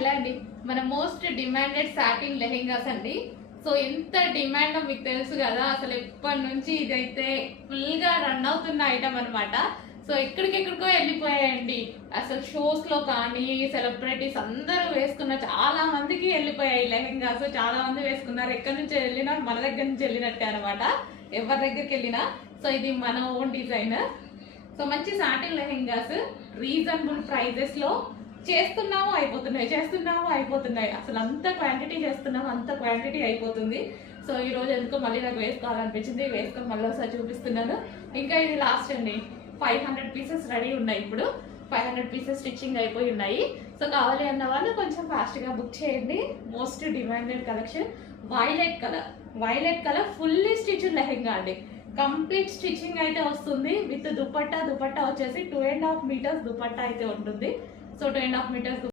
Hello అండి, మన most demanded satin lehengas అండి. సో ఎంత డిమాండ్ మీకు తెలుసు కదా, అసలు ఎప్పటి నుంచి ఇదైతే ఫుల్ గా రన్ అవుతున్న ఐటమ్ అనమాట. సో ఎక్కడికెక్కడికో వెళ్ళిపోయాయండి. అసలు షోస్ లో కానీ సెలబ్రిటీస్ అందరూ వేసుకున్న చాలా మందికి వెళ్ళిపోయాయి లెహెంగాస్. చాలా మంది వేసుకున్నారు. ఎక్కడి నుంచి వెళ్ళినా మన దగ్గర నుంచి వెళ్ళినట్టే అనమాట, ఎవరి దగ్గరికి వెళ్ళినా. సో ఇది మన ఓన్ డిజైన్. సో మంచి సాటిన్ లెహెంగాస్ రీజనబుల్ ప్రైజెస్ లో చేస్తున్నాము అయిపోతున్నాయి. అసలు అంత క్వాంటిటీ చేస్తున్నాము, అంత క్వాంటిటీ అయిపోతుంది. సో ఈ రోజు ఎందుకో మళ్ళీ నాకు వేసుకోవాలనిపించింది, వేసుకొని మళ్ళీ ఒకసారి చూపిస్తున్నాను. ఇంకా ఇది లాస్ట్ అండి. 500 పీసెస్ రెడీ ఉన్నాయి. ఇప్పుడు 500 పీసెస్ స్టిచ్చింగ్ అయిపోయి ఉన్నాయి. సో కావాలి అన్న వాళ్ళు కొంచెం ఫాస్ట్ గా బుక్ చేయండి. Most demanded collection violet colour fully stitch lehenga అండి. కంప్లీట్ స్టిచ్చింగ్ అయితే వస్తుంది విత్ దుపట్టా వచ్చేసి 2.5 మీటర్స్ దుపట్టా అయితే ఉంటుంది. So 2.5 metres